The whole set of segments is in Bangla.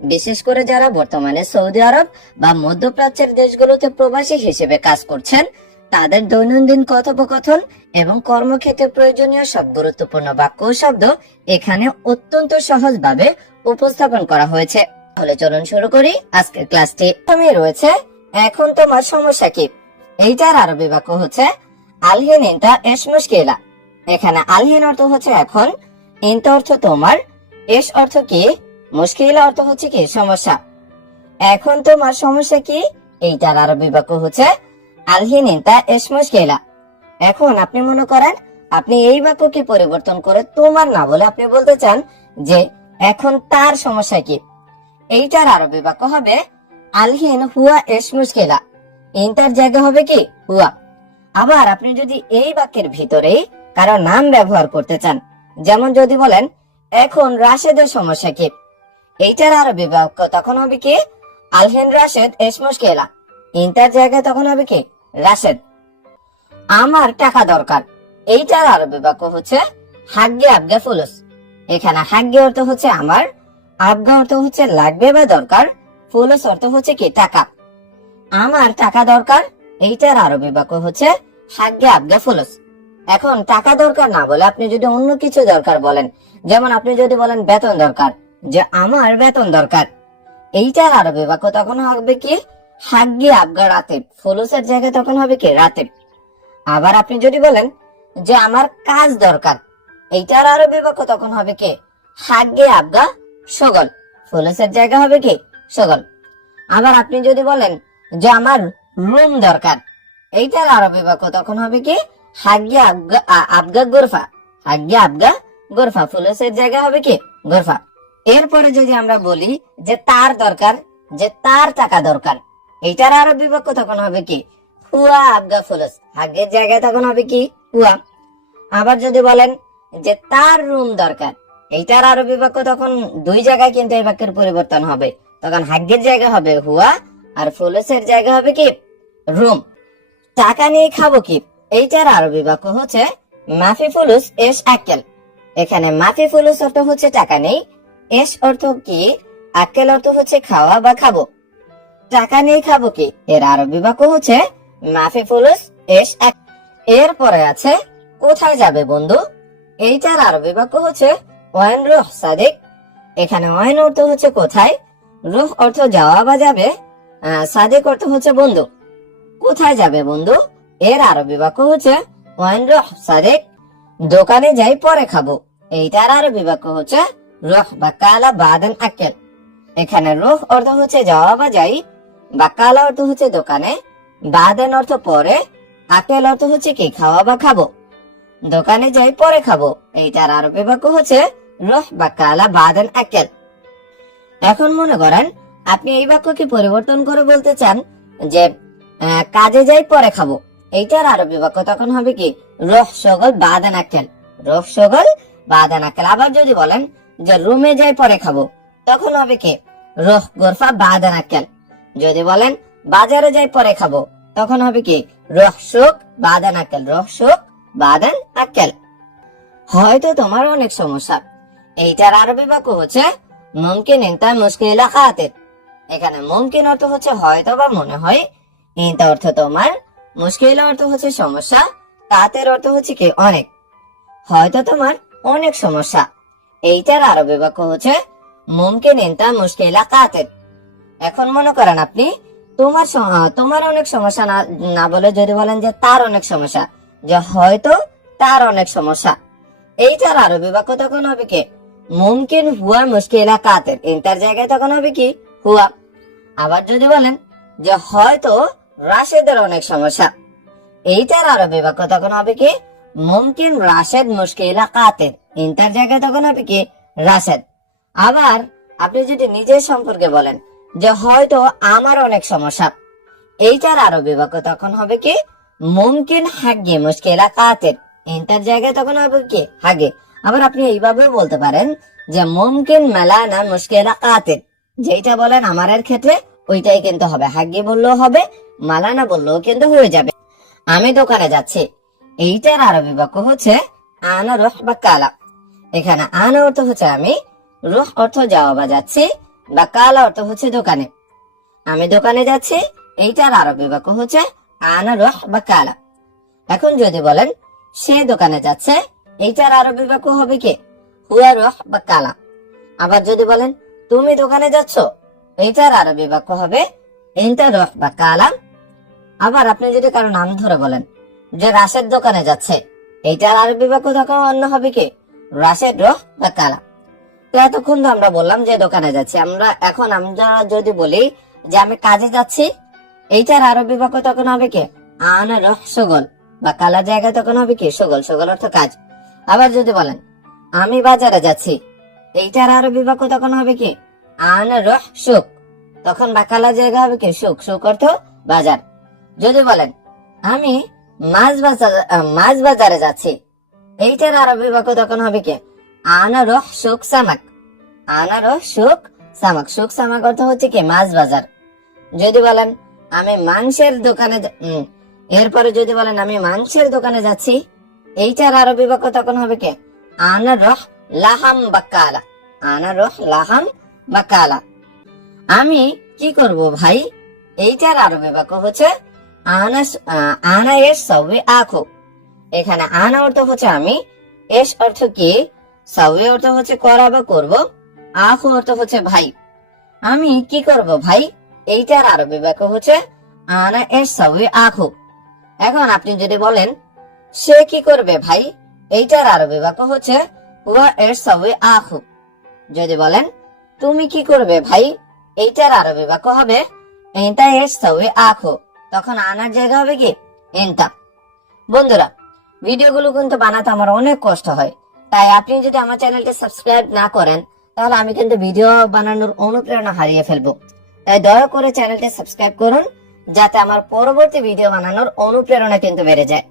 বিশেষ করে যারা বর্তমানে সৌদি আরব বা মধ্যপ্রাচ্যের দেশগুলোতে প্রবাসী হিসেবে কাজ করছেন, তাদের দৈনন্দিন কথোপকথন এবং কর্মক্ষেত্রে প্রয়োজনীয় সব গুরুত্বপূর্ণ বাক্য ও শব্দ এখানে অত্যন্ত সহজভাবে উপস্থাপন করা হয়েছে। তাহলে চলুন শুরু করি আজকের ক্লাসটি। প্রথমে রয়েছে এখন তোমার সমস্যা কি। এইটার আরবি বাক্য হচ্ছে আলহিন ইনতা এশ মুশকিলা। এখানে আলহিন অর্থ হচ্ছে এখন, ইনতা অর্থ তোমার, এশ অর্থ কি, মুশকিলা অর্থ হচ্ছে কি সমস্যা। এখন তোমার সমস্যা কি, এইটার আরবি বাক্য হচ্ছে আলহিন ইনতা এশ মুশকিলা। এখন আপনি মনে করেন আপনি এই বাক্যকে পরিবর্তন করে তোমার না বলে আপনি বলতে চান যে এখন তার সমস্যা কি। এইটার আরবি বাক্য হবে আলহিন হুয়া এশ মুশকিলা। ইনতার জায়গা হবে কি হুয়া। আবার আপনি যদি এই বাক্যের ভিতরেই কারো নাম ব্যবহার করতে চান, যেমন যদি বলেন এখন রাশেদের সমস্যা কি, এইটার আরবি বাক্য তখন হবে কি আলহিন রাশেদ এশ মুশকিলা। ইনতার জায়গায় তখন হবে কি রাশেদ। আমার টাকা দরকার, এইটার আরবি বাক্য হচ্ছে হাগ্গে আবগা ফুলুস। এখানে হাগ্গে অর্থ হচ্ছে আমার, আবগা অর্থ হচ্ছে লাগবে বা দরকার, ফুলুস অর্থ হচ্ছে কি টাকা। আমার টাকা দরকার, এইটার আরবি বাক্য হচ্ছে হাগ্গে আবগা ফুলুস। এখন টাকা দরকার না বলে আপনি যদি অন্য কিছু দরকার বলেন, যেমন আপনি যদি বলেন বেতন দরকার, যে আমার বেতন দরকার, এইটার আরবি বাক্য তখন হবে কি হাগ্গে আবগা রাতেব। ফুলুসের জায়গায় তখন হবে কি রাতেব। আবার আপনি যদি বলেন যে আমার কাজ দরকার, এইটার আরবি বাক্য তখন হবে কি হাগ্গে আবগা সগল। ফুলুসের জায়গা হবে কি সগল। আবার আপনি যদি বলেন যে আমার রুম দরকার, এইটার আরবি বাক্য তখন হবে কি হাগ্গে আবগা গোরফা। হাগ্গে আবগা গোরফা, ফুলুসের জায়গা হবে কি গোরফা। এরপরে যদি আমরা বলি যে তার দরকার, যে তার টাকা দরকার, এইটার আরবি বাক্য তখন হবে কি হুয়া আবগা ফুলুস। হাগ্গের জায়গায় তখন হবে কি হুয়া। আবার যদি বলেন যে তার রুম দরকার, এইটার আরবি বাক্য তখন দুই জায়গায় কিন্তু এই বাক্যের পরিবর্তন হবে। তখন হাগ্গের জায়গা হবে হুয়া আর ফুলুসের জায়গা হবে কি রুম। টাকা নিয়ে খাবো কি, এইটার আরবি বাক্য হচ্ছে মাফি ফুলুস এশ আক্কেল। এখানে মাফি ফুলুস অর্থ হচ্ছে টাকা নেই, এশ অর্থ কি, আক্কেল অর্থ হচ্ছে খাওয়া বা খাবো। টাকা নিয়ে খাবো কি, এর আরবি বাক্য হচ্ছে মাফি ফুলুস এশ আক্কেল। এরপরে আছে কোথায় যাবে বন্ধু, এইটার আরবি বাক্য হচ্ছে ওয়াইন রুহ সাদিক। এখানে ওয়াইন অর্থ হচ্ছে কোথায়, রুহ অর্থ যাওয়া বা যাবে, সাদিক অর্থ হচ্ছে বন্ধু। কোথায় যাবে বন্ধু, এর আরবি বাক্য হচ্ছে ওয়াইন রুহ সাদিক। দোকানে যাই পরে খাবো, এইটার আরবি বাক্য হচ্ছে রুহ বাকালা বাদান আক্কেল। এখানে রুহ অর্থ হচ্ছে যাওয়া বা যাই, বাকালা অর্থ হচ্ছে দোকানে, বাদান অর্থ পরে, আক্কেল অর্থ হচ্ছে কি খাওয়া বা খাবো। দোকানে যাই পরে খাবো, এইটার আরবি বাক্য হচ্ছে রুহ বাকালা বাদান আক্কেল। এখন মনে করেন আপনি এই বাক্যকে পরিবর্তন করে বলতে চান যে কাজে যাই পরে খাবো, এইটার আরবি বাক্য তখন হবে কি রুহ শগল বাদান আক্কেল। রুহ শগল বাদান আক্কেল। আবার যদি বলেন যে রুমে যাই পরে খাবো, তখন হবে কি রুহ গোরফা বাদান আক্কেল। যদি বলেন বাজারে যাই পরে খাবো, তখন হবে কি রুহ সুক বাদান আক্কেল। রুহ সুক বাদান আক্কেল। হয়তো তোমার অনেক সমস্যা, এইটার আরবি বাক্য হচ্ছে মুমকিন ইনতা মুশকিলা খাতির। এখানে মুমকিন অর্থ হচ্ছে হয়তো বা মনে হয়, ইনতা অর্থ তোমার, মুশকিলা অর্থ হচ্ছে সমস্যা, কাতের অর্থ হচ্ছে কি অনেক। হয়তো তোমার অনেক সমস্যা, এইটার আরবি বাক্য হচ্ছে মুমকিন ইনতা মুশকিলা কাতের। এখন মনে করেন আপনি তোমার অনেক সমস্যা না বলে যদি বলেন যে তার অনেক সমস্যা, যে হয়তো তার অনেক সমস্যা, এইটার আরবি বাক্য তখন হবে কি মুমকিন হুয়া মুশকিলা কাতের। ইনতার জায়গায় তখন হবে কি হুয়া। আবার যদি বলেন যে হয়তো রাশেদের অনেক সমস্যা, এইটার আরবি বাক্য তখন হবে কি মুমকিন রাশেদ মুশকিলা কাতের। ইনতার জায়গায় তখন হবে কি রাশেদ। আবার আপনি যদি নিজের সম্পর্কে বলেন যে হয়তো আমার অনেক সমস্যা, এইটার আরবি বাক্য তখন হবে কি মুমকিন হাগ্গে মুশকিলা কাতের। ইনতার জায়গায় তখন হবে কি হাগে। আবার আপনি এইভাবেও বলতে পারেন যে মুমকিন মালানা মুশকিলা কাতের। যেটা বলেন আমারের ক্ষেত্রে ওইটাই কিন্তু হবে, হাগ্গে বললেও হবে, মালানা বললেও কিন্তু হয়ে যাবে। আমি দোকানে যাচ্ছি, এইটার আরবি বাক্য হচ্ছে আনা রুহ বাকালা। এখানে আনা অর্থ হচ্ছে আমি, রুহ অর্থ যাওয়া বা যাচ্ছি, বা কালা অর্থ হচ্ছে দোকানে। আমি দোকানে যাচ্ছি, এইটার আরবি বাক্য হচ্ছে আনা রহ বা কালা। এখন যদি বলেন সে দোকানে যাচ্ছে, এইটার আরবি বাক্য হবে কি হুয়া রহ বা কালা। আবার যদি বলেন তুমি দোকানে যাচ্ছ, এইটার আরবি বাক্য হবে ইনতা রহ বা কালা। আবার আপনি যদি কারো নাম ধরে বলেন যে রাশেদ দোকানে যাচ্ছে, এইটার আরবি বাক্য তখন অন্য হবে কি রাশেদ রহ বা কালা। তো এতক্ষণ তো আমরা বললাম যে দোকানে যাচ্ছি। আমরা যদি বলি যে আমি কাজে যাচ্ছি, এইটার আরবি বাক্য তখন হবে কি আনা রহ সগল বা কালা জায়গায় তখন হবে কি সগল। সগল অর্থ কাজ। আবার যদি বলেন আমি বাজারে যাচ্ছি, এইটার আরবি বাক্য তখন হবে কি আনা রহ সুক, তখন বা কালা জায়গা হবে কি সুক। সুক অর্থ বাজার। যদি বলেন আমি মাছ বাজারে যাচ্ছি, এইটার আরবি বাক্য তখন হবে কি আনা রহ সুক সামাক। আনা রহ সুক সামাক। সুক সামাক অর্থ হচ্ছে কি মাছ বাজার। যদি বলেন আমি মাংসের দোকানে এরপরে যদি বলেন আমি মাংসের দোকানে যাচ্ছি, এইটার আরবি বাক্য তখন হবে কি আনা রহ লাহাম বা কালা। আনা রহ লাহাম বা কালা। আমি কি করব ভাই, এইটার আরবি বাক্য হচ্ছে আনা এস সবে আখো। এখানে আনা অর্থ হচ্ছে আমি, এস অর্থ কি, সবে অর্থ হচ্ছে করা বা করব, আখো অর্থ হচ্ছে ভাই। আমি কি করব ভাই, এইটার আরবি বাক্য হচ্ছে আনা এস সবে আখো। এখন আপনি যদি বলেন সে কি করবে ভাই, এইটার আরবি বাক্য হচ্ছে হুয়া এস সবে আখো। যদি বলেন তুমি কি করবে ভাই, এইটার আরবি বাক্য হবে এন্তা এস সবে আখো, তখন আনার জায়গা হবে কি এন্তা। বন্ধুরা, ভিডিওগুলো কিন্তু বানাতে আমার অনেক কষ্ট হয়, তাই আপনি যদি আমার চ্যানেলটি সাবস্ক্রাইব না করেন তাহলে আমি কিন্তু ভিডিও বানানোর অনুপ্রেরণা হারিয়ে ফেলবো। তাই দয়া করে চ্যানেলটি সাবস্ক্রাইব করুন, যাতে আমার পরবর্তী ভিডিও বানানোর অনুপ্রেরণা কিন্তু বেড়ে যায়।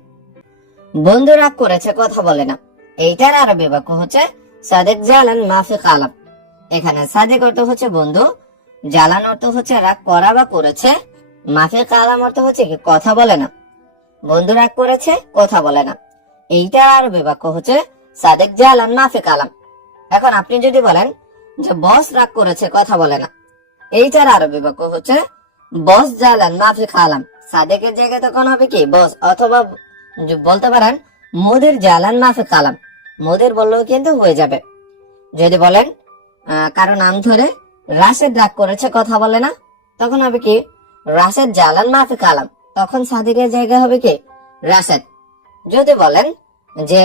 বন্ধু রাগ করেছে কথা বলে না, এইটার আরবি বাক্য হচ্ছে সাদেক জালান মাফি কালাম। এখানে সাদেক অর্থ হচ্ছে বন্ধু, জালান অর্থ হচ্ছে রাগ করা বা করেছে, মাফি কালাম অর্থ হচ্ছে কি কথা বলে না। বন্ধু রাগ করেছে কথা বলে না, এইটার আরবি বাক্য হচ্ছে সাদেক জালান মাফি কালাম। এখন আপনি যদি বলেন যে বস রাগ করেছে কথা বলে না, এইটার আরবি বাক্য হচ্ছে বস জালান মাফি কালাম। সাদেকের জায়গায় তখন হবে কি বস, অথবা বলতে পারেন মুদির জালান মাফি কালাম। মুদির বললেও কিন্তু হয়ে যাবে। যদি বলেন কারো নাম ধরে রাশেদ রাগ করেছে কথা বলে না, তখন হবে কি রাশেদ জালান মাফি কালাম, তখন সাদেকের জায়গা হবে কি রাশেদ। যদি বলেন যে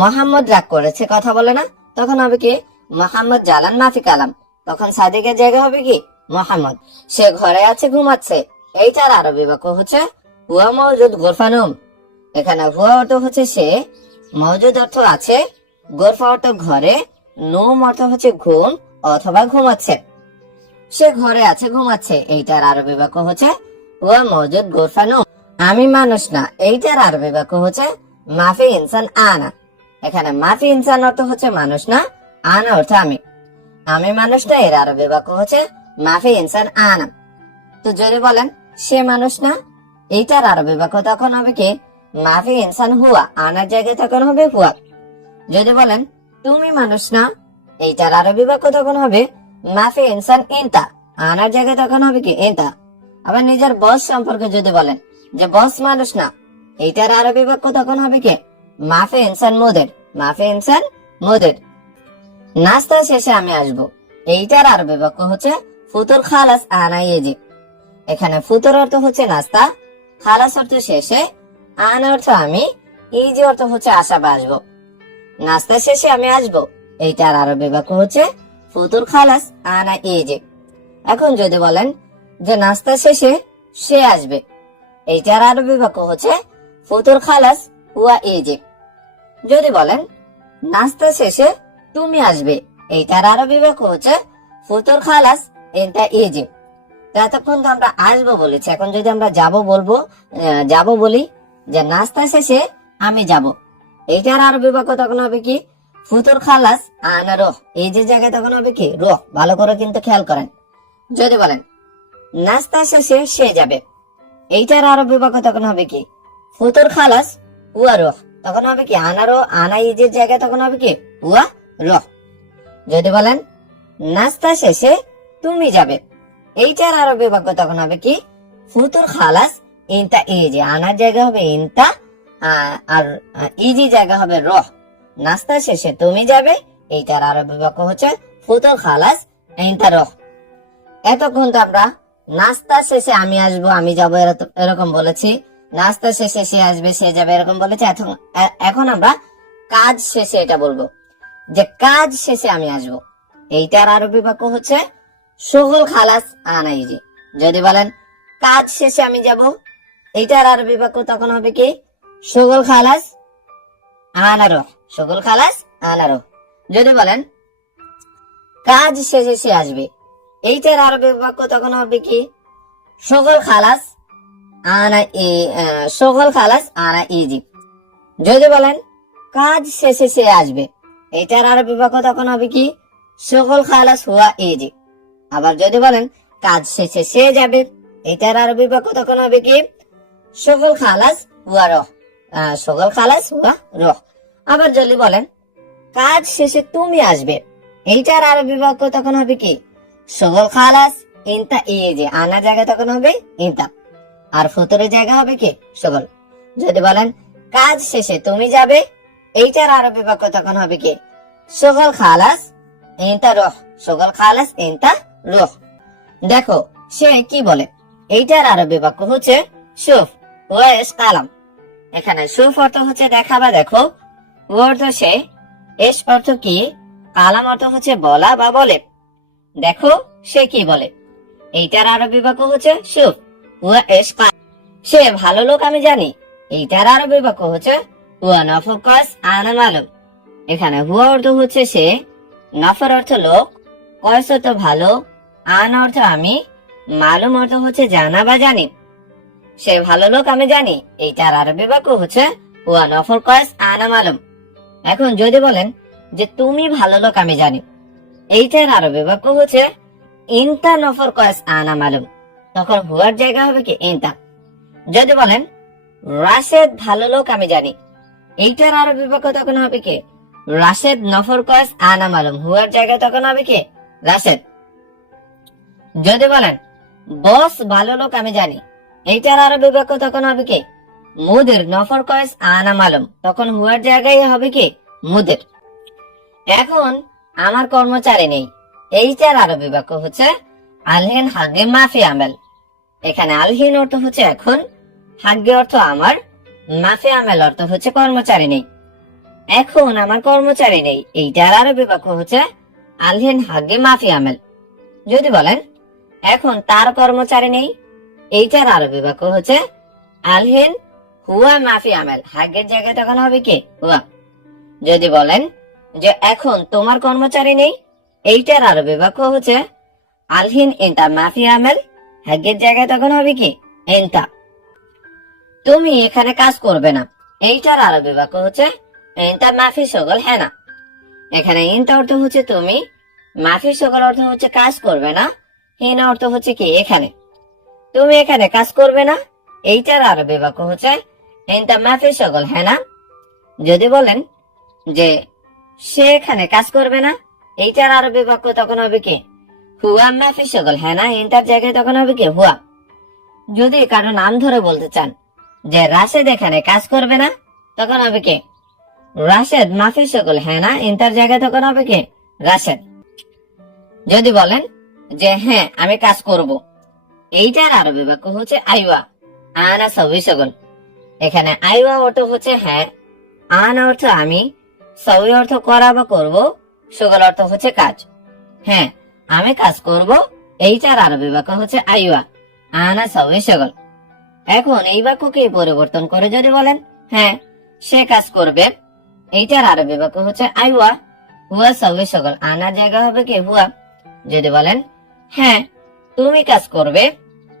মোহাম্মদ রাগ করেছে কথা বলে না, তখন হবে কি মোহাম্মদ জালান মাফি কালাম, তখন সাদেকের জায়গা হবে কি মোহাম্মদ। সে ঘরে আছে ঘুমাচ্ছে, এইটার আরবি বাক্য হচ্ছে হুয়া মওজুদ গোরফানুম। এখানে হুয়া অর্থ হচ্ছে সে, মওজুদ অর্থ আছে, গোরফা অর্থ ঘরে, নুম অর্থ হচ্ছে ঘুম অথবা ঘুমাচ্ছে। সে ঘরে আছে ঘুমাচ্ছে, এইটার আরবি বাক্য হচ্ছে হুয়া মওজুদ গোরফানুম। আমি মানুষ না, এইটার আরবি বাক্য হচ্ছে মাফি ইনসান আনা। এখানে মাফি ইনসান অর্থ হচ্ছে মানুষ না, আনা অর্থ আমি। আমি মানুষ না, এর আরবি বাক্য হচ্ছে মাফি ইনসান আনা। তো যদি বলেন সে মানুষ না, এইটার আরবি বাক্য তখন হবে কি মাফি ইনসান হুয়া, আনার জায়গায় তখন হবে হুয়া। যদি বলেন তুমি মানুষ না, এইটার আরবি বাক্য তখন হবে মাফি ইনসান ইনতা, আনার জায়গায় তখন হবে কি ইনতা। আবার নিজের বস সম্পর্কে যদি বলেন যে বস মানুষ না, এইটার আরবি বাক্য তখন হবে কি মাফি ইনসান মুদির। মাফি ইনসান মুদির। নাস্তা শেষে আমি আসবো, এইটার আরবি বাক্য হচ্ছে ফুতুর খালাস আনা ইজি। এখানে ফুতুর অর্থ হচ্ছে নাস্তা, খালাস অর্থ শেষে, আনা অর্থ আমি, ইজি অর্থ হচ্ছে আসা বা আসবো। নাস্তা শেষে আমি আসবো, এইটার আরবি বাক্য হচ্ছে ফুতুর খালাস আনা ইজি। এখন যদি বলেন যে নাস্তা শেষে সে আসবে, এইটার আরবি বাক্য হচ্ছে ফুতুর খালাস হুয়া ইজি। যদি বলেন নাস্তা শেষে তুমি আসবে, এইটার আরবি বাক্য হচ্ছে ফুতুর খালাস এটা ইজি। এতক্ষণ তো আমরা আসবো বলেছি, এখন যদি আমরা যাব বলি যে নাস্তা শেষে আমি যাব, এইটার আরবি বাক্য তখন হবে কি ফুতুর খালাস আনা রোহ। এই যে জায়গায় তখন হবে কি রোহ। ভালো করে কিন্তু খেয়াল করেন। যদি বলেন নাস্তা শেষে সে যাবে, এইটার আরবি বাক্য তখন হবে কি ফুতুর খালাস হুয়া রোহ, তখন হবে কি আনা রোহ, আনা ইজের জায়গায় তখন হবে কি হুয়া রোহ। যদি বলেন নাস্তা শেষে তুমি যাবে, এইটার আরবি বাক্য তখন হবে কি? ফুতুর খালাস ইনতা ইজি, আনার জায়গা হবে ইনতা, আর ইজি জায়গা হবে রহ। নাস্তা শেষে তুমি যাবে, এইটার আরবি বাক্য হচ্ছে ফুতুর খালাস ইনতা রহ। এতক্ষণ তো আমরা নাস্তা শেষে আমি আসবো আমি যাবো এরকম বলেছি, নাস্তা শেষে সে আসবে সে যাবে এরকম বলেছি। এখন আমরা কাজ শেষে এটা বলবো যে কাজ শেষে আমি আসবো, এইটার আরবি বাক্য হচ্ছে শুগুল খালাস আনা ইজি। যদি বলেন কাজ শেষে আমি যাব, এইটার আরবি বাক্য তখন হবে কি? শুগুল খালাস আনা রহ, শুগুল খালাস আনা রহ। যদি বলেন কাজ শেষে সে আসবে, এইটার আরবি বাক্য তখন হবে কি? শুগুল খালাস আনা শুগুল খালাস আনা ইজি। যদি বলেন কাজ শেষে সে আসবে, এইটার আরবি বাক্য তখন হবে কি? শুগুল খালাস হুয়া ইজি। আবার যদি বলেন কাজ শেষে সে যাবে, এটার আরবি বাক্য তখন হবে কি? শুগুল খালাস হুয়া রহ, শুগুল খালাস হুয়া রহ। আবার যদি বলেন কাজ শেষে তুমি আসবে, এইটার আরবি বাক্য তখন হবে কি? শুগুল খালাস ইনতা ইজি, আনা জায়গা তখন হবে ইনতা, আর ফুতুরের জায়গা হবে কি? শুগুল। যদি বলেন কাজ শেষে তুমি যাবে, এইটার আরবি বাক্য তখন হবে কি? শুগুল খালাস ইনতা রহ, শুগুল খালাস ইনতা রহ। দেখো সে কি বলে, এইটার আরবি বাক্য হচ্ছে শুফ ওয়াইস কালাম। এখানে শুফ অর্থ হচ্ছে দেখা বা দেখো, ও অর্থ সে, এস অর্থ কি, কালাম অর্থ হচ্ছে বলা বা বলে। দেখো সে কি বলে, এইটার আরবি বাক্য হচ্ছে শুফ ওয়াইস কালাম। সে ভালো লোক আমি জানি, এইটার আরবি বাক্য হচ্ছে হুয়া নফকাস আনা মালুম। এখানে হুয়া অর্থ হচ্ছে সে, নফর অর্থ লোক, কয়স অর্থ ভালো, আন অর্থ আমি, মালুম অর্থ হচ্ছে জানা বা জানি। সে ভালো লোক আমি জানি, এইটার আরবি বাক্য হচ্ছে হুয়া নফর কয়েস আনা মালুম। এখন যদি বলেন যে তুমি ভালো লোক আমি জানি, এইটার আরবি বাক্য হচ্ছে ইনতা নফর কয়েস আনা মালুম, তখন হুয়ার জায়গা হবে কি? ইনতা। যদি বলেন রাশেদ ভালো লোক আমি জানি, এইটার আরবি বাক্য তখন হবে কি? রাশেদ নফর কয়েস আনা মালুম, হুয়ার জায়গা তখন হবে কি? রাশেদ। যদি বলেন বস ভালো লোক আমি জানি, এইটার আরবি বাক্য তখন হবে কি? মুদির নফর কয়েস আনা মালুম, তখন হুয়ার জায়গায় হবে কি? মুদির। এখন আমার কর্মচারী নেই, এইটার আরবি বাক্য হচ্ছে আলহিন হাগে মাফি আমেল। এখানে আলহিন অর্থ হচ্ছে এখন, হাগে অর্থ আমার, মাফি আমেল অর্থ হচ্ছে কর্মচারী নেই। এখন আমার কর্মচারী নেই, এইটার আরবি বাক্য হচ্ছে আলহিন হাগে মাফি আমেল। যদি বলেন এখন তার কর্মচারী নেই, এইটার আরবি বাক্য হচ্ছে আলহিন হুয়া মাফি আমেল, হাগের জায়গায় তখন হবে কি? হুয়া। যদি বলেন যে এখন তোমার কর্মচারী নেই, এইটার আরবি বাক্য হচ্ছে আলহিন ইনতা মাফি আমেল, হাগের জায়গায় তখন হবে কি? ইনতা। তুমি এখানে কাজ করবে না, এইটার আরবি বাক্য হচ্ছে ইনতা মাফি শুগুল হ্যাঁ না। এখানে ইনতা অর্থ হচ্ছে তুমি, মাফি শুগুল অর্থ হচ্ছে কাজ করবে না, হিনা অর্থ হচ্ছে কি? এখানে। তুমি এখানে কাজ করবে না, এইটার আরবি বাক্য হচ্ছে ইনতা মাফি শুগুল হ্যাঁ না। যদি বলেন যে সে এখানে কাজ করবে না, এইটার আরবি বাক্য তখন হবে কি? হুয়া মাফি শুগুল হ্যাঁ না, ইনতার জায়গায় তখন হবে কি? হুয়া। যদি কারো নাম ধরে বলতে চান যে রাশেদ এখানে কাজ করবে না, তখন হবে কি? রাশেদ মাফি শুগুল হ্যাঁ না, ইনতার জায়গায় তখন হবে কি? রাশেদ। যদি বলেন যে হ্যাঁ আমি কাজ করব, এইটার আরবি বাক্য হচ্ছে আইওয়া আনা সবই শুগুল। এখানে আইওয়া অর্থ হচ্ছে হ্যাঁ, আনা অর্থ আমি, সবই অর্থ করা বা করব, শুগুল অর্থ হচ্ছে কাজ। হ্যাঁ আমি কাজ করব, এইটার আরবি বাক্য হচ্ছে আইওয়া আনা সবই শুগুল। এখন এই বাক্যকে পরিবর্তন করে যদি বলেন হ্যাঁ সে কাজ করবে, এইটার আরবি বাক্য হচ্ছে আইওয়া হুয়া সবই শুগুল, আনার জায়গা হবে কি? হুয়া। যদি বলেন হ্যাঁ তুমি কাজ করবে,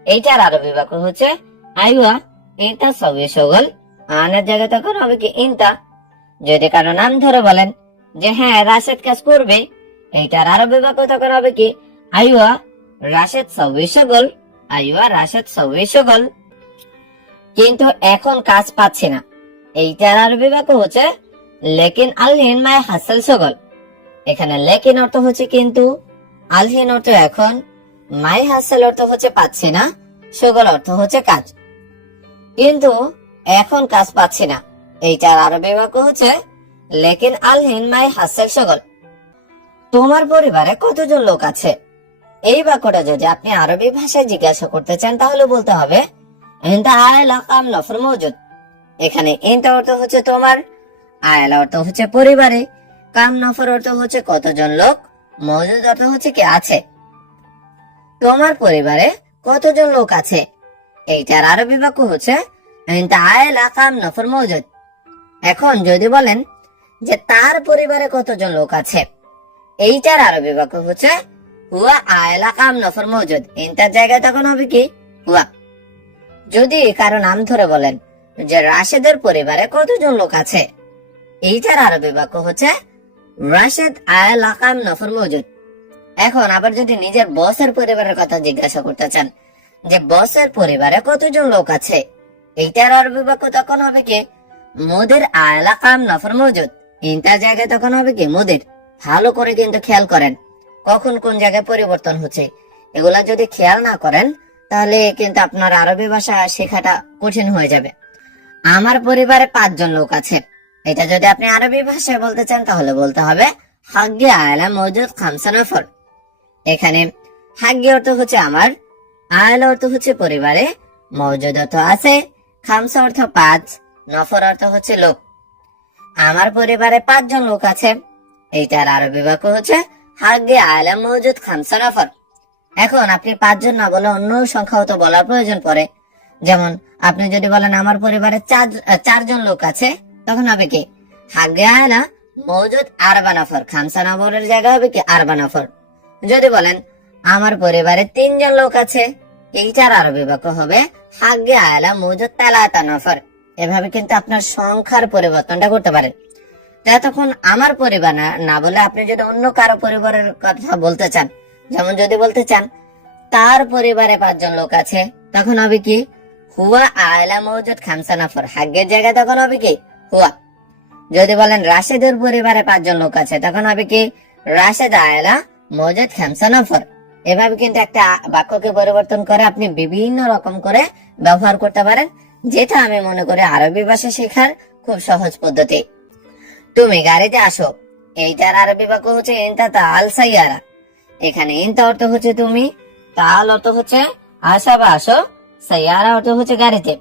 এইটার আরবি বাক্য হচ্ছে আইওয়া ইনতা সবই শুগুল, আনার জায়গা তখন হবে কি? ইনতা। যদি কারো নাম ধরে বলেন যে হ্যাঁ রাশেদ কাজ করবে, এইটার আরবি বাক্য তখন হবে কি? আইওয়া রাশেদ সবই শুগুল, আইওয়া রাশেদ সবই শুগুল। কিন্তু এখন কাজ পাচ্ছি না, এইটার আরবি বাক্য হচ্ছে লেকিন আলহিন মায় হাসল শুগুল। এখানে লেকিন অর্থ হচ্ছে কিন্তু, আলহীন অর্থ এখন, মাই হাসেল অর্থ হচ্ছে পাচ্ছি না, সগল অর্থ হচ্ছে কাজ। কিন্তু এখন কাজ পাচ্ছি না, এইটার আরবি বাক্য হচ্ছে লেকিন আলহীন মাই হাসেল সগল। তোমার পরিবারে কতজন লোক আছে? এই বাক্যটা যদি আপনি আরবি ভাষায় জিজ্ঞাসা করতে চান তাহলে বলতে হবে ইনতা আয়লা কাম নফর মওজুদ। এখানে ইনতা অর্থ হচ্ছে তোমার, আয়লা অর্থ হচ্ছে পরিবারে, কাম নফর অর্থ হচ্ছে কতজন লোক, মওজুদ অর্থ হচ্ছে কি আছে। তোমার পরিবারে কতজন লোক আছে, এইটার আরবি বাক্য হচ্ছে ইনতা আয়লা কাম নফর মওজুদ। এখন যদি বলেন যে তার পরিবারে কতজন লোক আছে, এইটার আরবি বাক্য হচ্ছে হুয়া আয়লা কাম নফর মওজুদ। ইনতার জায়গায় তখন হবে কি হুয়া। যদি কারো নাম ধরে বলেন যে রাশেদের পরিবারে কতজন লোক আছে, এইটার আরবি বাক্য হচ্ছে রাশেদ আয়লা কাম নফর মওজুদ। এখন আবার যদি নিজের বসের পরিবারের কথা জিজ্ঞাসা করতে চান যে বসের পরিবারে কতজন লোক আছে, এইটার আরবি বাক্য তখন হবে কি মুদির আয়লা কাম নফর মওজুদ। ইনতার জায়গায় তখন হবে কি মুদির। ভালো করে কিন্তু খেয়াল করেন কখন কোন জায়গায় পরিবর্তন হচ্ছে। এগুলা যদি খেয়াল না করেন তাহলে কিন্তু আপনার আরবি ভাষা শেখাটা কঠিন হয়ে যাবে। আমার পরিবারে 5 জন লোক আছে, এটা যদি আপনি আরবি ভাষায় বলতে চান তাহলে বলতে হবে হাগ্গি আয়লা মওজুদ খামসা নফর। এখানে হাগ্গি অর্থ হচ্ছে আমার, আয়লা অর্থ হচ্ছে পরিবারে, মওজুদ অর্থ আছে, খামসা অর্থ 5, নফর অর্থ হচ্ছে লোক। আমার পরিবারে 5 জন লোক আছে, এইটার আরবি বাক্য হচ্ছে হাগ্গি আয়লা মওজুদ খামসা নফর। এখন আপনি 5 জন না বলে অন্য সংখ্যাও তো বলার প্রয়োজন পড়ে। যেমন আপনি যদি বলেন আমার পরিবারে 4 জন লোক আছে, তখন হবে কি হাগ্গি আয়লা মওজুদ আরবা নফর। খামসা নফরের জায়গা হবে কি আরবা নফর। যদি বলেন আমার পরিবারে 3 জন লোক আছে, এইটার আরবি বাক্য হবে হাগ্গি আয়লা মওজুদ তালাতা নফর। এভাবে কিন্তু আপনার সংখ্যার পরিবর্তনটা করতে পারেন। তখন আমার পরিবার না বলে আপনি যদি অন্য কারো পরিবারের কথা বলতে চান, যেমন যদি বলতে চান তার পরিবারে 5 জন লোক আছে, তখন হবে কি হুয়া আয়লা মওজুদ খামসা নফর। হাগ্গের জায়গায় তখন হবে কি হুয়া। যদি বলেন রাশেদের পরিবারে 5 জন লোক আছে, তখন হবে কি রাশেদ আয়লা মওজুদ খামসা নফর। এভাবে কিন্তু একটা বাক্যকে পরিবর্তন করে আপনি বিভিন্ন রকম করে ব্যবহার করতে পারেন, যেটা আমি মনে করি আরবি ভাষা শেখার খুব সহজ পদ্ধতি। তুমি গাড়িতে আসো, এইটার আরবি বাক্য হচ্ছে ইনতা তাল সাইয়ারা। এখানে ইনতা অর্থ হচ্ছে তুমি, তাল অর্থ হচ্ছে আসা বা আসো, সাইয়ারা অর্থ হচ্ছে গাড়িতে।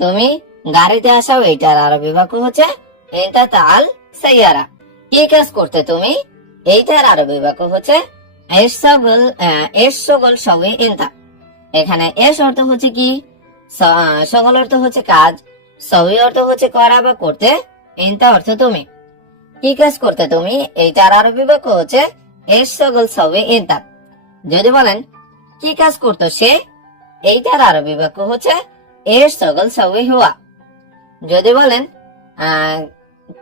তুমি গাড়িতে আসো, এইটার আরবি বাক্য হচ্ছে ইনতা তাল সাইয়ারা। কি কাজ করতে তুমি, এইটার আরবি বাক্য হচ্ছে এসগল সবই ইনতা। এখানে এস অর্থ হচ্ছে কি সকল অর্থ হচ্ছে কাজ, সবই অর্থ হচ্ছে করা বা করতে, ইনতা অর্থ তুমি। কি কাজ করতে তুমি, এইটার আরবি বাক্য হচ্ছে এসগল সবই ইনতা। যদি বলেন কি কাজ করতো সে, এইটার আরবি বাক্য হচ্ছে এসগল সবই হুয়া। যদি বলেন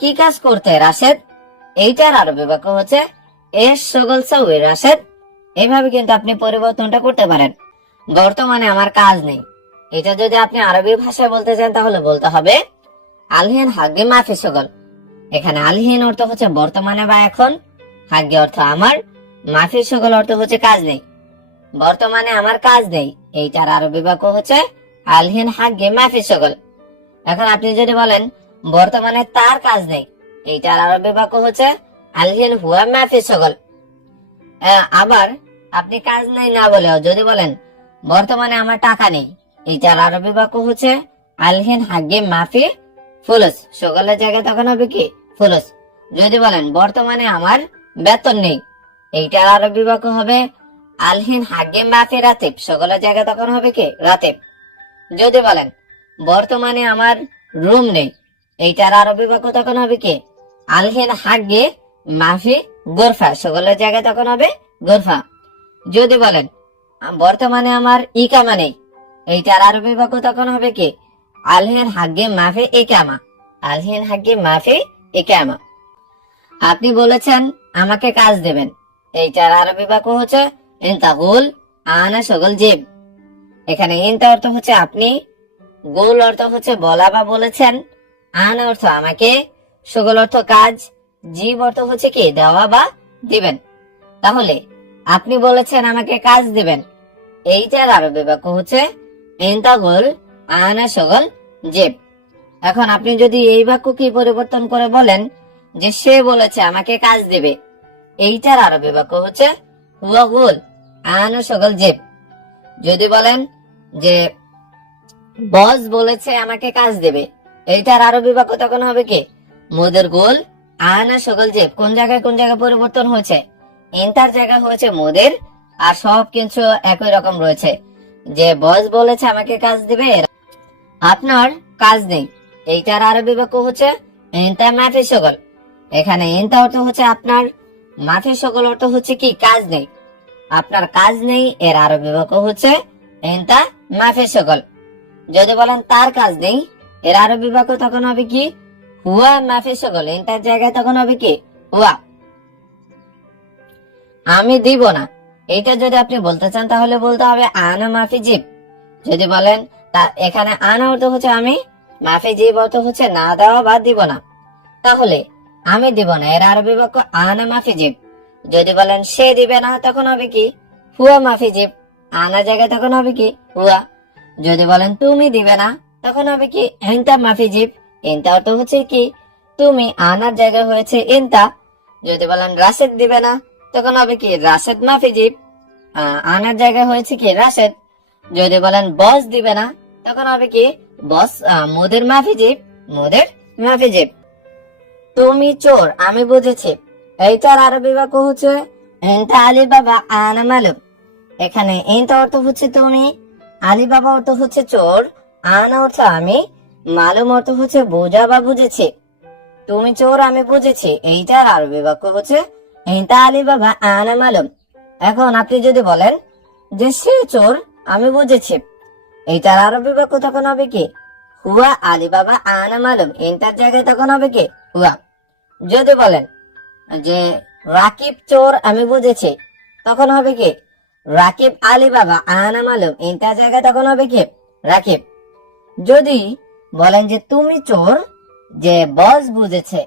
কি কাজ করতে রাশেদ, এইটার আরবি বাক্য হচ্ছে এসগল সবই রাশেদ। এইভাবে কিন্তু আপনি পরিবর্তনটা করতে পারেন। বর্তমানে আমার কাজ নেই, এটা যদি আপনি আরবি ভাষায় বলতে চান তাহলে বলতে হবে আলহিন হাগ্গি মাফি সগল। এখানে আলহিন অর্থ হচ্ছে বর্তমানে বা এখন, হাগ্গি অর্থ আমার, মাফি সগল অর্থ হচ্ছে কাজ নেই। বর্তমানে আমার কাজ নেই, এইটার আরবি বাক্য হচ্ছে আলহিন হাগ্গি মাফি সগল। এখন আপনি যদি বলেন বর্তমানে তার কাজ নেই, এইটার আরবি বাক্য হচ্ছে আলহিন হুয়া মাফি সগল। আবার আপনি কাজ নেই না বলেও যদি বলেন বর্তমানে আমার টাকা নেই, এইটার আরবি বাক্য হচ্ছে আলহিন হাগ্গি মাফি ফুলুস। সগলের জায়গায় তখন হবে কি ফুলুস। যদি বলেন বর্তমানে আমার বেতন নেই, এইটার আরবি বাক্য হবে আলহিন হাগ্গি মাফি রাতিব। সগলের জায়গায় তখন হবে কি রাতিব। যদি বলেন বর্তমানে আমার রুম নেই, এইটার আরবি বাক্য তখন হবে কি আলহিন হাগ্গি মাফি গোরফা। সগলের জায়গায় তখন হবে গোরফা। যদি বলেন বর্তমানে আমার ইকামা নেই, এইটার আরবি বাক্য তখন হবে কি আলহিন হাগ্গি মাফি ইকামা। আলহিন হাগ্গি মাফি ইকামা। আপনি বলেছেন আমাকে কাজ দেবেন, এইটার আরবি বাক্য হচ্ছে ইনতাগুল আনা সগল জিব। এখানে ইনতা অর্থ হচ্ছে আপনি, গুল অর্থ হচ্ছে বলা বা বলেছেন, আনা অর্থ আমাকে, সগল অর্থ কাজ, জিব অর্থ হচ্ছে কি দেওয়া বা দিবেন। তাহলে আপনি বলেছেন আমাকে কাজ দিবেন, এইটার আরবি বাক্য হচ্ছে ইনতা গুল আনা শগল জিব। এখন আপনি যদি এই বাক্য কি পরিবর্তন করে বলেন যে সে বলেছে আমাকে কাজ দিবে, এইটার আরবি বাক্য হচ্ছে হুয়া গুল আনা শগল জিব। যদি বলেন যে বস বলেছে আমাকে কাজ দেবে, এইটার আরবি বাক্য তখন হবে কি মুদের গোল আনা সকল জেব। কোন জায়গায় পরিবর্তন হয়েছে? ইন্টার জায়গা হয়েছে মুদের, আর সব কিছু একই রকম রয়েছে। যে বস বলেছে আমাকে কাজ দিবে, আপনার কাজ নেই, এইটার আরবি বাক্য হচ্ছে ইন্তা মাফি সকল। এখানে ইন্তা অর্থ হচ্ছে আপনার, মাফি সকল অর্থ হচ্ছে কি কাজ নেই, আপনার কাজ নেই। এর আরবি বাক্য হচ্ছে ইন্তা মাফি সকল। যদি বলেন তার কাজ নেই, এর আরবি বাক্য তখন হবে কি হুয়া মাফি সকল। ইন্টার জায়গায় তখন হবে কি হুয়া। আমি দিব না, এইটা যদি আপনি বলতে চান তাহলে বলতে হবে আনা মাফি জিব। যদি বলেন এখানে আনা অর্থ হচ্ছে আমি, মাফি জিব অর্থ হচ্ছে না দেওয়া বা দিব না, তাহলে আমি দিব না এর আরবি বাক্য আনা মাফি জিব। যদি বলেন সে দিবে না, তখন হবে কি হুয়া মাফি জিব। আনা জায়গায় তখন হবে কি হুয়া। যদি বলেন তুমি দিবে না, তখন হবে কি ইনতা মাফি জিব। ইনতা অর্থ হচ্ছে কি তুমি, আনার জায়গায় হয়েছে ইনতা। যদি বলেন রাশেদ দিবে না, তখন হবে কি রাশেদ মাফি জিব। আনার জায়গায় হয়েছে কি রাশেদ। যদি বলেন বস দিবে না, তখন হবে কি বস মুদের মাফি জিব, মুদের মাফি জিব। তুমি চোর, আমি বুঝেছি, এইটার আরবি বাক্য হচ্ছে ইনতা আলী বাবা আনা মালুম। এখানে ইনতা অর্থ হচ্ছে তুমি, আলী বাবা অর্থ হচ্ছে চোর, আনা অর্থ আমি, মালুম অর্থ হচ্ছে বোঝা বা বুঝেছি। তুমি চোর আমি বুঝেছি, এইটার আরবি বাক্য হচ্ছে ইনতা আলী বাবা আনা মালুম। এখন আপনি যদি বলেন যে সে চোর আমি বুঝেছি, এইটার আরবি বাক্য তখন হবে কি হুয়া আলী বাবা আনা মালুম। ইনটার জায়গায় তখন হবে কি হুয়া। যদি বলেন যে রাকিব চোর আমি বুঝেছি, তখন হবে কি রাকিব আলী বাবা আনা মালুম। ইনটার জায়গায় তখন হবে কি রাকিব। যদি বলেন যে তুমি চোর যে বস বুঝেছে,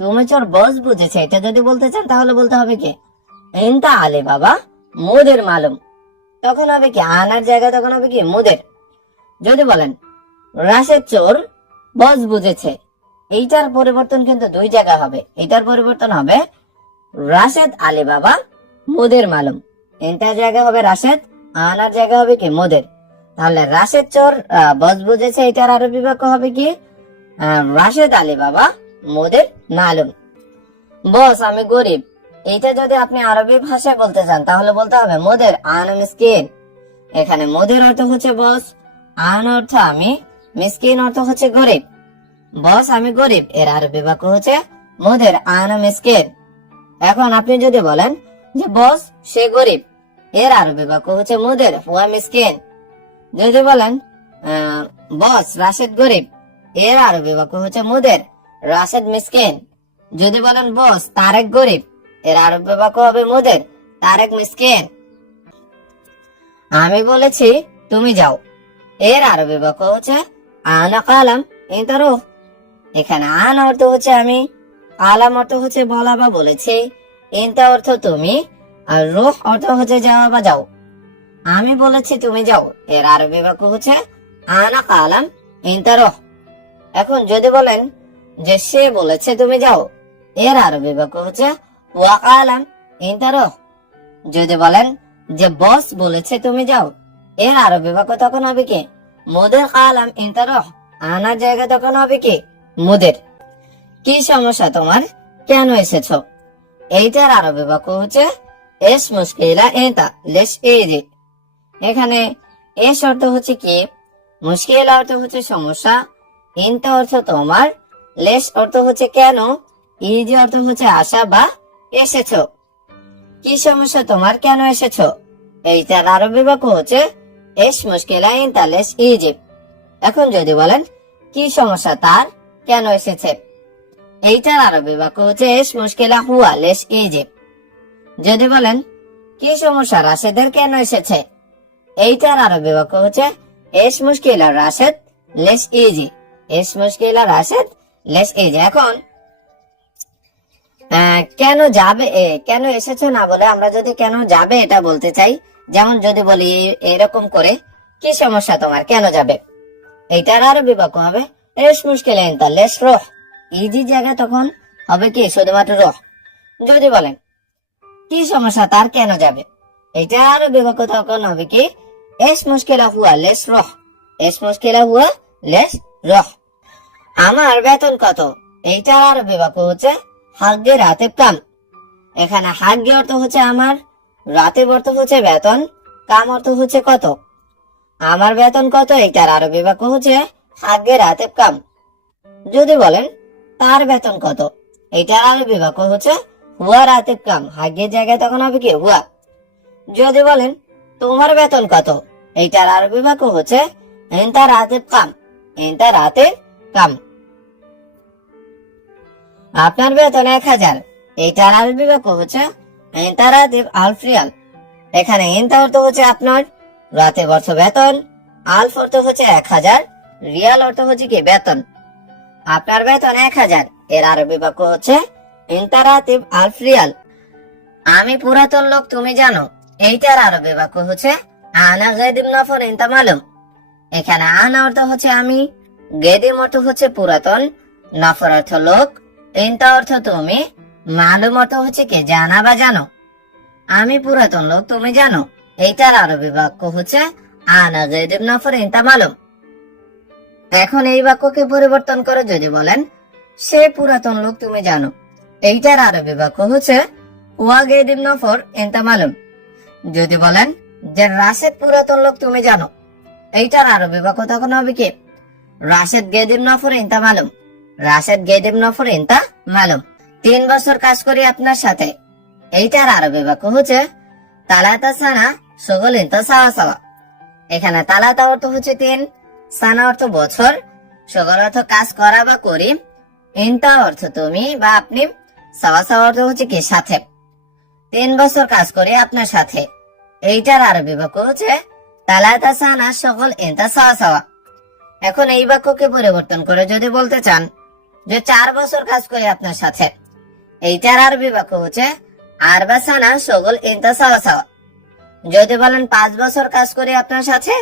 তুমি চোর বস বুঝেছে, এটা যদি বলতে চান তাহলে বলতে হবে কি ইনতা আলী বাবা মুদের মালুম। তখন হবে কি আনার জায়গায় তখন হবে কি মুদের। যদি বলেন রাশেদ চোর বস বুঝেছে, এইটার পরিবর্তন কিন্তু দুই জায়গা হবে। এটার পরিবর্তন হবে রাশেদ আলী বাবা মুদের মালুম। ইনটার জায়গা হবে রাশেদ, আনার জায়গা হবে কি মুদের। তাহলে রাশেদ চোর বস বুঝেছে, এটার আরবি বাক্য হবে কি রাশেদ আলী বাবা মুদের মালুম। বস আমি গরিব, এইটা যদি আপনি আরবি ভাষায় বলতে চান তাহলে বলতে হবে মুদের আনা মিসকিন। এখানে মুদের অর্থ হচ্ছে বস, আন অর্থ আমি, মিসকিন অর্থ হচ্ছে গরিব। বস আমি গরিব, এর আরবি বাক্য হচ্ছে মুদের আনা মিসকিন। এখন আপনি যদি বলেন যে বস সে গরিব, এর আরবি বাক্য হচ্ছে মুদের হুয়া মিসকিন। যদি বলেন বস রাশেদ গরিব, এর আরবি বাক্য হচ্ছে মুদের রাশেদ মিসকিন। যদি বলেন বস তারেক গরিব, এর আরবি বাক্য হবে মুদের তারেক মিসকিন। আমি বলেছি তুমি যাও, এর আরবি বাক্য হচ্ছে আনা কালাম ইনতা রুহ। এখানে আন অর্থ হচ্ছে আমি, আলাম অর্থ হচ্ছে বলা বা বলেছি, ইনতা অর্থ তুমি, আর রুহ অর্থ হচ্ছে যাওয়া বা যাও। আমি বলেছি তুমি যাও, এর আরবি বাক্য হচ্ছে আনা কালাম ইনতা রুহ। এখন যদি বলেন যে সে বলেছে তুমি যাও, এর আরবি বাক্য হচ্ছে ওয়া কালাম ইনতা রুহ। যদি বলেন যে বস বলেছে তুমি যাও, এর আরবি বাক্য তখন হবে কি মুদের কালাম ইনতা রুহ। আনার জায়গা তখন হবে কি মুদের। কি সমস্যা তোমার, কেন এসেছো, এইটার আরবি বাক্য হচ্ছে এস মুশকিলা ইনতা লেশ ইজি। এখানে এস অর্থ হচ্ছে কি, মুশকিলা অর্থ হচ্ছে সমস্যা, ইনতা অর্থ তোমার, লেশ অর্থ হচ্ছে কেন, ইজি অর্থ হচ্ছে আসা বা এসেছো। কি সমস্যা তোমার, কেন এসেছো, এইটার আরবি বাক্য হচ্ছে এস মুশকিলা ইনতা লেশ ইজি। এখন যদি বলেন কি সমস্যা তার, কেন এসেছে, এইটার আরবি বাক্য হচ্ছে এস মুশকিলা হুয়া লেশ ইজি। যদি বলেন কি সমস্যা রাশেদের, কেন এসেছে, এইটার আরবি বাক্য হচ্ছে এস মুশকিলা রাশেদ লেশ ইজি। এস মুশকিলা রাশেদ লেশ ইজি। এখন কেন যাবে কেন এসেছো না বলে আমরা যদি কেন যাবে এটা বলতে চাই, যেমন যদি বলি এরকম করে, কি সমস্যা তোমার, কেন যাবে, এইটার আরবি বাক্য হবে এস মুশকিল ইনতা লেস রহ। ইজি জায়গা তখন হবে কি শুধুমাত্র রহ। যদি বলেন কি সমস্যা তার, কেন যাবে, এটা আরবি বাক্য তখন হবে কি এস মুশকিলা হুয়া লেস রহ। এস মুশকিলা হুয়া লেস রহ। আমার বেতন কত, এইটার আরবি বাক্য হচ্ছে হাগ্গে রাতে কাম। এখানে হাগ্গে অর্থ হচ্ছে আমার, রাতে অর্থ হচ্ছে বেতন, কাম অর্থ হচ্ছে কত। আমার বেতন কত, এইটার আরবি বাক্য হচ্ছে হাগ্গে রাতে কাম। যদি বলেন তার বেতন কত, এইটার আরবি বাক্য হচ্ছে হুয়া রাতে কাম। হাগ্গের জায়গায় তখন হবে কি হুয়া। যদি বলেন তোমার বেতন কত, এইটার আরবি বাক্য হচ্ছে এন্তা রাতে কাম। এন্তা রাতে কাম। আপনার বেতন 1000, এইটার আরবি বাক্য হচ্ছে এন্তা রাতে আলফরিয়াল। এখানে এন্তা অর্থ হচ্ছে আপনার, রাতে অর্থ বেতন, আলফ অর্থ হচ্ছে 1000, রিয়াল অর্থ হচ্ছে কি বেতন। আপনার বেতন 1000, এর আরবি বাক্য হচ্ছে এন্তা রাতে আলফরিয়াল। আমি পুরাতন লোক তুমি জানো, এইটার আরবি বাক্য হচ্ছে আনা গেদিম নফর ইনতা মালুম। এখানে আনা অর্থ হচ্ছে আমি, গেদিম অর্থ হচ্ছে পুরাতন, নফর অর্থ লোক, ইনতা অর্থ তুমি, মালুম অর্থ হচ্ছে কি জানা বা জানো। আমি পুরাতন লোক তুমি জানো, এইটার আরবি বাক্য হচ্ছে আনা গেদিম নফর ইনতা মালুম। এখন এই বাক্যকে পরিবর্তন করে যদি বলেন সে পুরাতন লোক তুমি জানো, এইটার আরবি বাক্য হচ্ছে ওয়া গেদিম নফর ইনতা মালুম। যদি বলেন যে রাশেদ পুরাতন লোক তুমি জানো, এইটার আরবি বাক্য তখন হবে কি রাশেদ গেদিম নফর ইনতা মালুম। রাশেদ গেদিম নফর ইনতা মালুম। 3 বছর কাজ করি আপনার সাথে, এইটার আরবি বাক্য হচ্ছে তালাতা সানা শগল ইনতা সাওয়া সাওয়া। এখানে তালাতা অর্থ হচ্ছে 3, সানা অর্থ বছর, শগল অর্থ কাজ করা বা করি, ইনতা অর্থ তুমি বা আপনি, সাওয়া সাওয়া অর্থ হচ্ছে কি সাথে। 3 বছর কাজ করি আপনার সাথে, এইটার আরবি বাক্য হচ্ছে তালাতা সানা শগল ইনতা সাওয়া সাওয়া। এখন এই বাক্যকে পরিবর্তন করে যদি বলতে চান যে 4 বছর কাজ করি আপনার সাথে, এইটার আরবি বাক্য হচ্ছে আরবা সানা শগল ইনতা সাওয়া সাওয়া। যদি বলেন 5 বছর কাজ করি আপনার সাথে,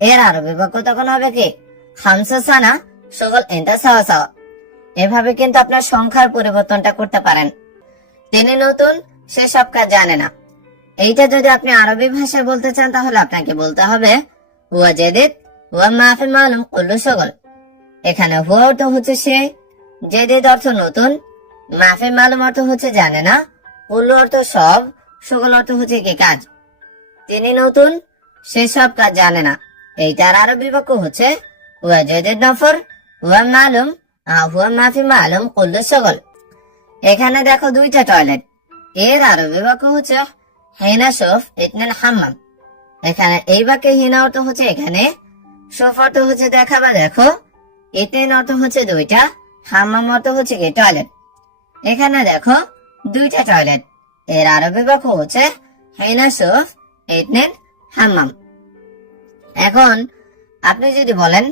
এর আরবি বাক্য তখন হবে কি খামসা সানা শগল ইনতা সাওয়া সাওয়া। এভাবে কিন্তু আপনার সংখ্যার পরিবর্তনটা করতে পারেন। তিনি নতুন, সে সব কাজ জানে না, এইটা যদি আপনি আরবি ভাষায় বলতে চান তাহলে আপনাকে বলতে হবে হুয়া জেদিদ হুয়া মাফি মালুম কুল্লু শগল। এখানে হুয়া অর্থ হচ্ছে সে, জেদিদ অর্থ নতুন, মাফি মালুম অর্থ হচ্ছে জানে না, কুল্লু অর্থ সব, শগল অর্থ হচ্ছে কি কাজ। তিনি নতুন, সে সব কাজ জানে না, এইটার আরবি বাক্য হচ্ছে হুয়া জেদিদ নফর হুয়া মালুম হুয়া মাফি মালুম কুল্লু শগল। এখানে দেখো 2টা টয়লেট, এর আরবি বাক্য হচ্ছে হেনা শফ ইতনেন হাম্মাম। এখানে এই বাক্যে হিনা অর্থ হচ্ছে এখানে, শফ অর্থ হচ্ছে দেখা বা দেখো, ইতনেন অর্থ হচ্ছে 2টা, হাম্মাম অর্থ হচ্ছে কি টয়লেট। এখানে দেখো 2টা টয়লেট, এর আরবি বাক্য হচ্ছে হেনা শফ ইতনেন হাম্মাম। এখন আপনি যদি বলেন